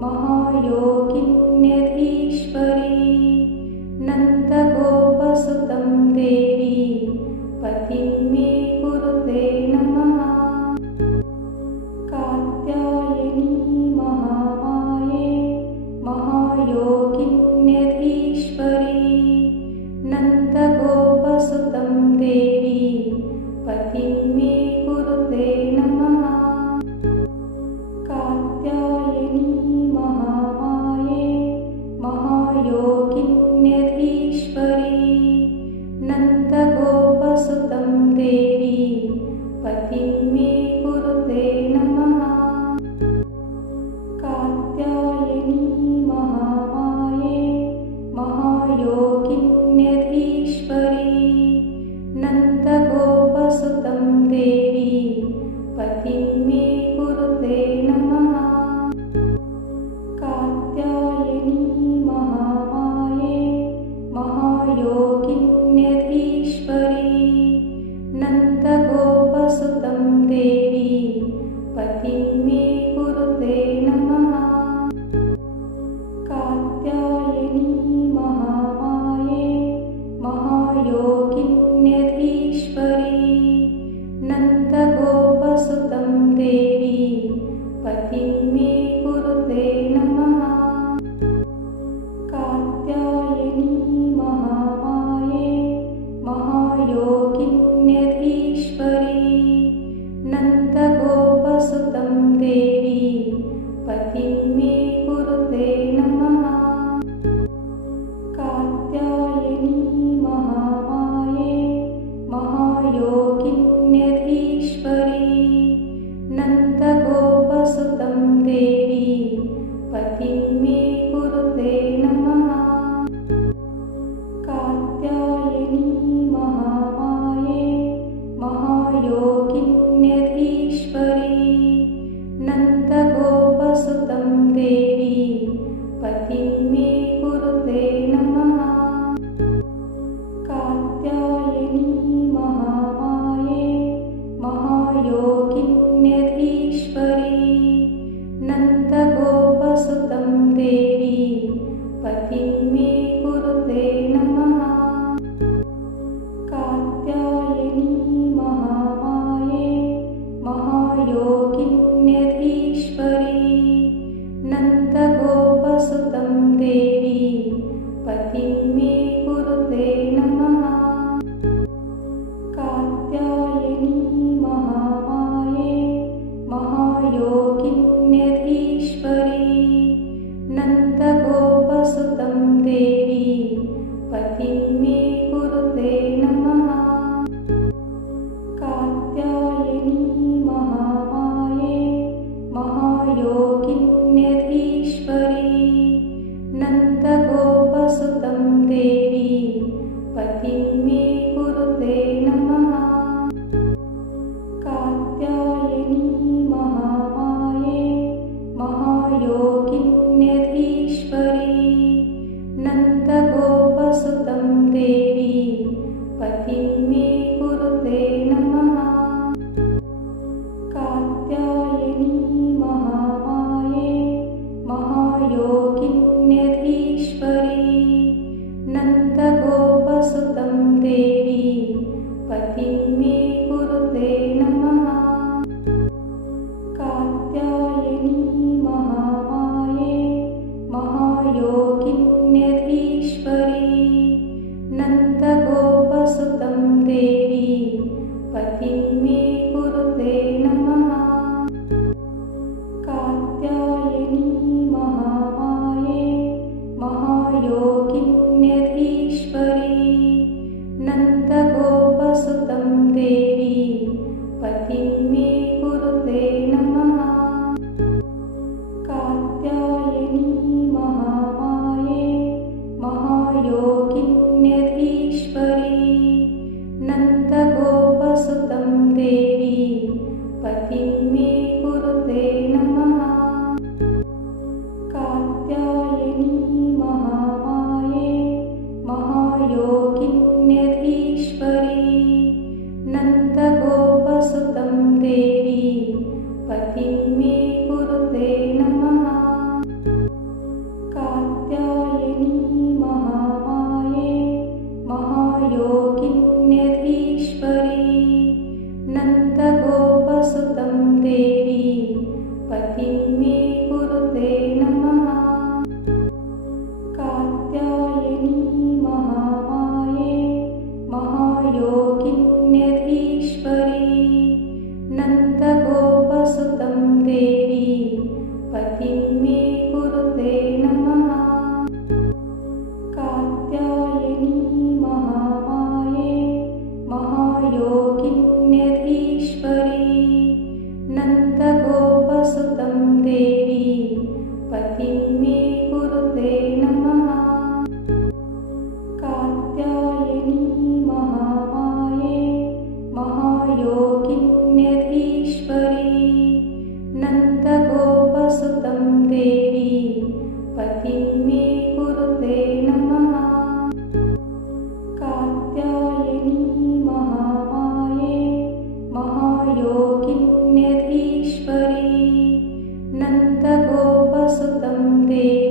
महायोगिन्यधीश्वरी नन्दगोपसुतं देवी पतिं मे कुरुते नमः। कात्यायनी महामाये महायोगिन्यधीश्वरी नन्दगोपसुतं देवी पतिं मे कुरुते नमः। कात्यायनी महामाये महायोगिन्यधीश्वरी नन्दगोपसुतं देवी पतिं मे कुरुते नमः। कात्यायनी महामाये महायोगिन्यधीश्वरी नन्दगोपसुतं देवी पतिं मे कुरुते नमः। कात्यायनी महामाये महायोगिन्यधीश्वरी नन्दगोपसुतं देवी पतिं मे कुरुते नमः। कात्यायनी महामाये महायोगिन्यधीश्वरी नन्दगोपसुतं देवी पतिं मे कुरुते नमः। कात्यायनी महामाये महायोगिन्यधीश्वरी नन्दगोपसुतं देवी पतिं मे कुरुते नमः। कात्यायनी महामाये महायोगिन्यधीश्वरी नन्दगोपसुतं देवी पतिं मे कुरुते नमः। कात्यायनी महामाये महायोगिन्यधीश्वरी नन्दगोपसुतं देवी पतिं मे कुरुते नमः। कात्यायनी महामाये महायोगिन्यधीश्वरी नन्दगोपसुतं देवी पतिं मे कुरुते नमः। कात्यायनी महामाये महायोगिन्यधीश्वरी नन्दगोपसुतं देवी पतिं मे कुरुते नमः। कात्यायनी महामाये महायोगिन्यधीश्वरी नन्दगोपसुतं देवी पतिं मे कुरुते नमः। कात्यायनी महामाये महायोगिन्यधीश्वरी नन्दगोपसुतं देवी पतिं मे कुरुते नमः। कात्यायनी महामाये महायोगिन्यधीश्वरी नन्दगोपसुतं देवी पतिं मे कुरुते नमः। कात्यायनी महामाये महायोगिन्यधीश्वरी नन्दगोपसुतं देवी पतिं मे कुरुते नमः। कात्यायनी महामाये नन्दगोपसुतं देवी पतिं मे कुरुते नमः। कात्यायनी महामाये महायोगिन्यधीश्वरी नन्दगोपसुतं देवी पतिं मे कुरुते नमः। कात्यायनी महामाये महायोगिन्यधीश्वरी नन्दगोपसुतं देवी पतिं मे कुरुते नमः। कात्यायनी महामाये महायोगिन्यधीश्वरी नन्दगोपसुतं देवी पतिं मे कुरुते नमः। कात्यायनी महामाये महायोगिन्यधीश्वरी नन्दगोपसुतं देवी